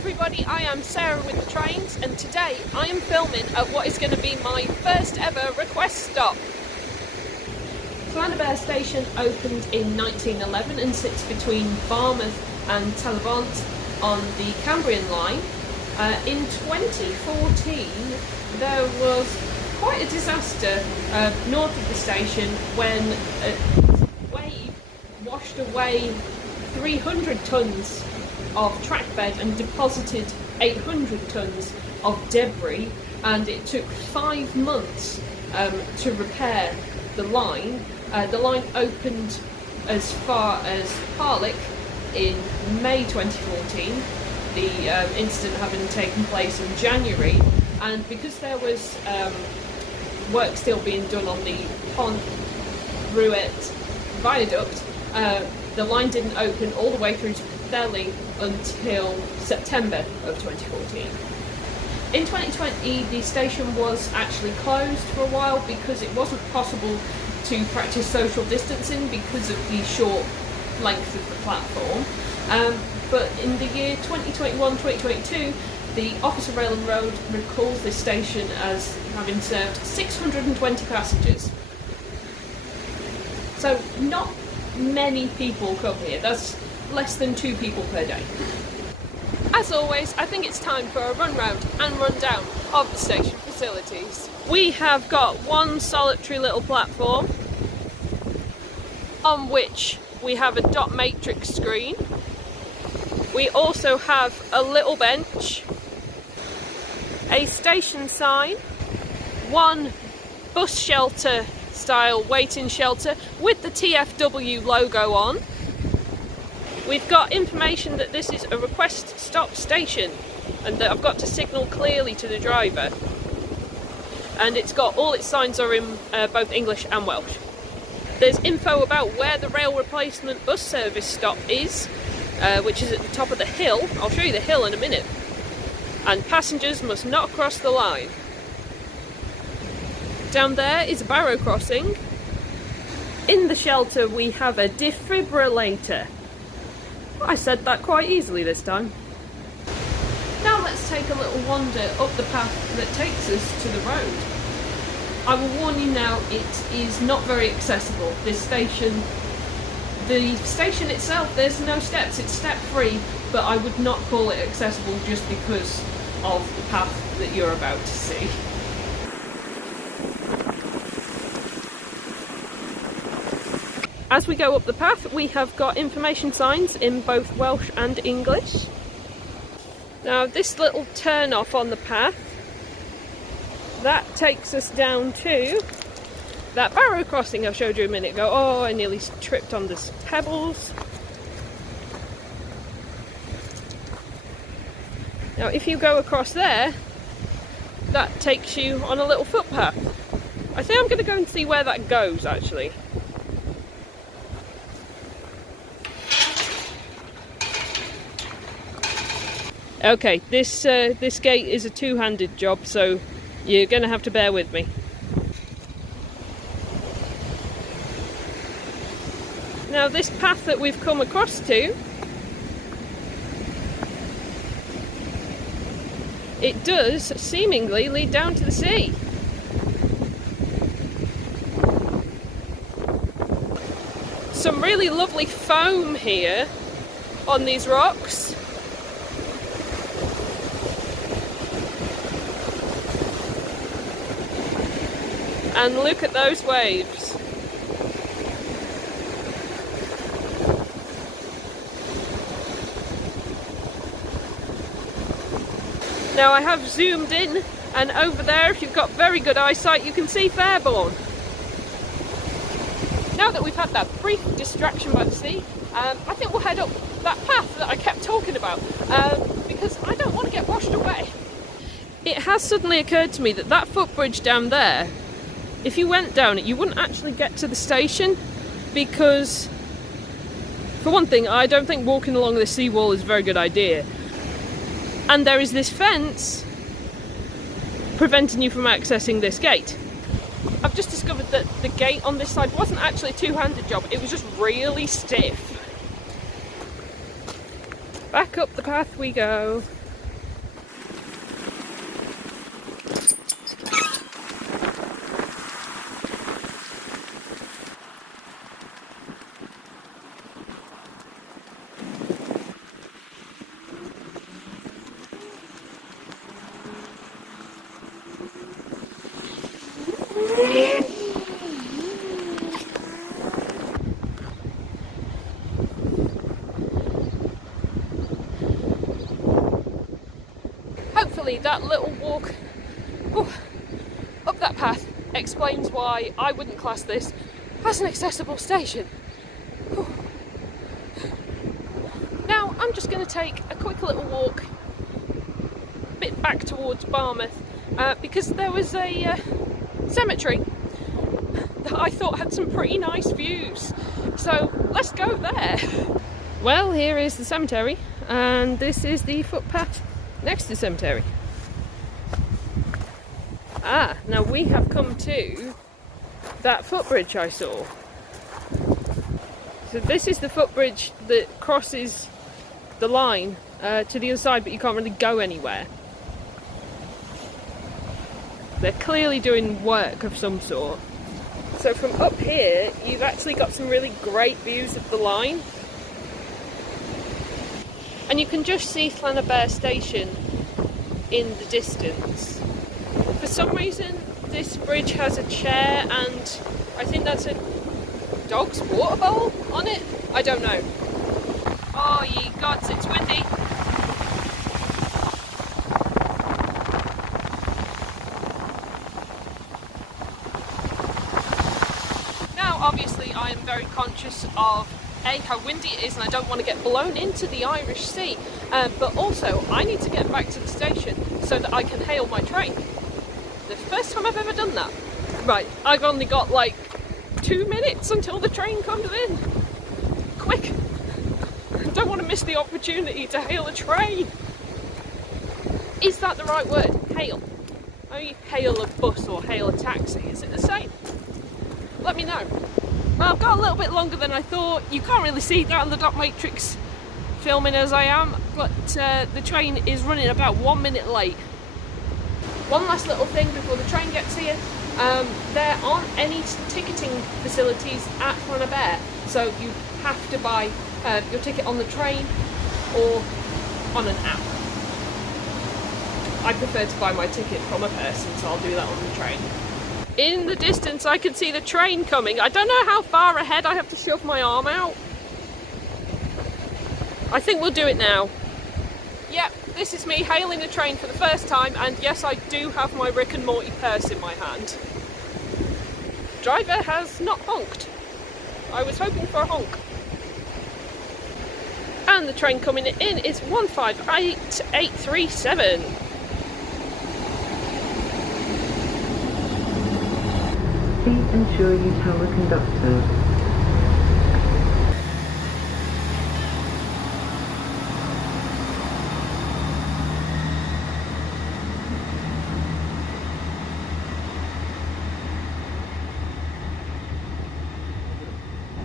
everybody, I am Sarah with the trains, and today I am filming at what is going to be my first ever request stop. Llanaber station opened in 1911 and sits between Barmouth and Talbot on the Cambrian line. In 2014 there was quite a disaster north of the station when a wave washed away 300 tonnes of track bed and deposited 800 tonnes of debris, and it took 5 months to repair the line. The line opened as far as Harlech in May 2014, the incident having taken place in January, and because there was work still being done on the Pont Ruet viaduct, the line didn't open all the way through to Pwllheli until September of 2014. In 2020 the station was actually closed for a while because it wasn't possible to practice social distancing because of the short length of the platform. But in the year 2021-2022 the Office of Rail and Road recalls this station as having served 620 passengers. So not many people come here. That's less than 2 people per day. As always, I think it's time for a run round and run down of the station facilities. We have got one solitary little platform on which we have a dot matrix screen. We also have a little bench, a station sign, one bus shelter style waiting shelter with the TFW logo on. We've got information that this is a request stop station and that I've got to signal clearly to the driver, and it's got all its signs are in both English and Welsh. There's info about where the rail replacement bus service stop is, which is at the top of the hill. I'll show you the hill in a minute. And passengers must not cross the line. Down there is a barrow crossing. In the shelter we have a defibrillator. I said that quite easily this time. Now let's take a little wander up the path that takes us to the road. I will warn you now, it is not very accessible. The station itself, there's no steps, it's step free, but I would not call it accessible just because of the path that you're about to see. As we go up the path, we have got information signs in both Welsh and English. Now this little turn off on the path, that takes us down to that barrow crossing I showed you a minute ago. Oh, I nearly tripped on the pebbles. Now if you go across there, that takes you on a little footpath. I think I'm going to go and see where that goes actually. Okay, this gate is a two-handed job, so you're going to have to bear with me. Now this path that we've come across to, it does seemingly lead down to the sea. Some really lovely foam here on these rocks. And look at those waves. Now I have zoomed in, and over there, if you've got very good eyesight, you can see Fairbourne. Now that we've had that brief distraction by the sea, I think we'll head up that path that I kept talking about, because I don't want to get washed away. It has suddenly occurred to me that that footbridge down there, if you went down it, you wouldn't actually get to the station, because, for one thing, I don't think walking along the seawall is a very good idea. And there is this fence preventing you from accessing this gate. I've just discovered that the gate on this side wasn't actually a two-handed job, it was just really stiff. Back up the path we go. Hopefully that little walk up that path explains why I wouldn't class this as an accessible station. Now I'm just going to take a quick little walk a bit back towards Barmouth because there was a cemetery that I thought had some pretty nice views, so let's go there. Well, here is the cemetery and this is the footpath next to the cemetery. Now we have come to that footbridge I saw. So this is the footbridge that crosses the line to the other side, but you can't really go anywhere. They're clearly doing work of some sort. So from up here, you've actually got some really great views of the line. And you can just see Llanaber station in the distance. For some reason, this bridge has a chair and I think that's a dog's water bowl on it? I don't know. Oh ye gods, it's windy. Now obviously I am very conscious of how windy it is and I don't want to get blown into the Irish Sea, but also I need to get back to the station so that I can hail my train. The first time I've ever done that. Right, I've only got like 2 minutes until the train comes in. Quick! I don't want to miss the opportunity to hail a train. Is that the right word? Hail? How you hail a bus or hail a taxi? Is it the same? Let me know. Well, I've got a little bit longer than I thought. You can't really see that on the dot matrix filming as I am, but the train is running about 1 minute late. One last little thing before the train gets here. There aren't any ticketing facilities at Llanaber, so you have to buy your ticket on the train or on an app. I prefer to buy my ticket from a person, so I'll do that on the train. In the distance I can see the train coming. I don't know how far ahead I have to shove my arm out. I think we'll do it now. Yep, this is me hailing a train for the first time, and yes, I do have my Rick and Morty purse in my hand. Driver has not honked. I was hoping for a honk. And the train coming in is 158837. Please ensure you tell the conductor.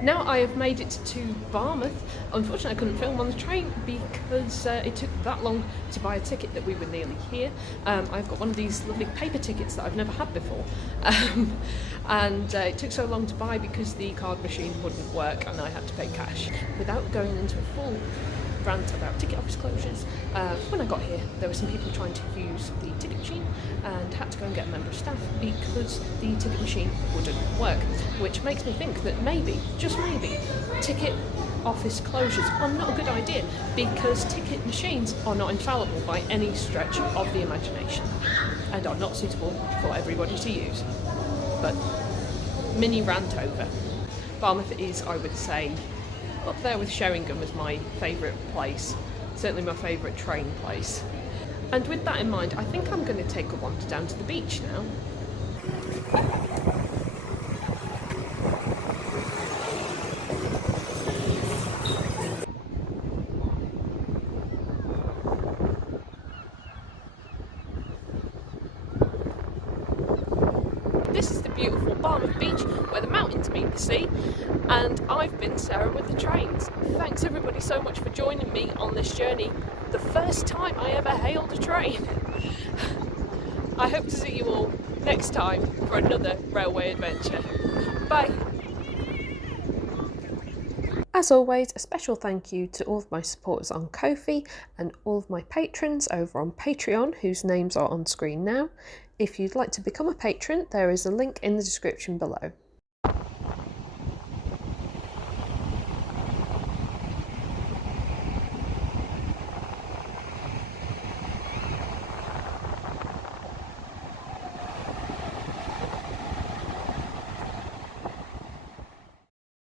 Now I have made it to Barmouth. Unfortunately I couldn't film on the train because it took that long to buy a ticket that we were nearly here. I've got one of these lovely paper tickets that I've never had before, and it took so long to buy because the card machine wouldn't work and I had to pay cash. Without going into a full rant about ticket office closures, when I got here there were some people trying to use the ticket machine and had to go and get a member of staff because the ticket machine wouldn't work, which makes me think that maybe, just maybe, ticket office closures are not a good idea because ticket machines are not infallible by any stretch of the imagination and are not suitable for everybody to use. But mini rant over. Barmouth is, I would say, up there with Sheringham as my favourite place, certainly my favourite train place. And with that in mind, I think I'm going to take a wander down to the beach now. This is the beautiful Barmouth beach where the mountains meet the sea, and I've been Sarah with the trains. Thanks everybody so much for joining me on this journey. The first time I ever hailed a train. I hope to see you all next time for another railway adventure. Bye! As always, a special thank you to all of my supporters on Ko-fi and all of my patrons over on Patreon, whose names are on screen now. If you'd like to become a patron, there is a link in the description below.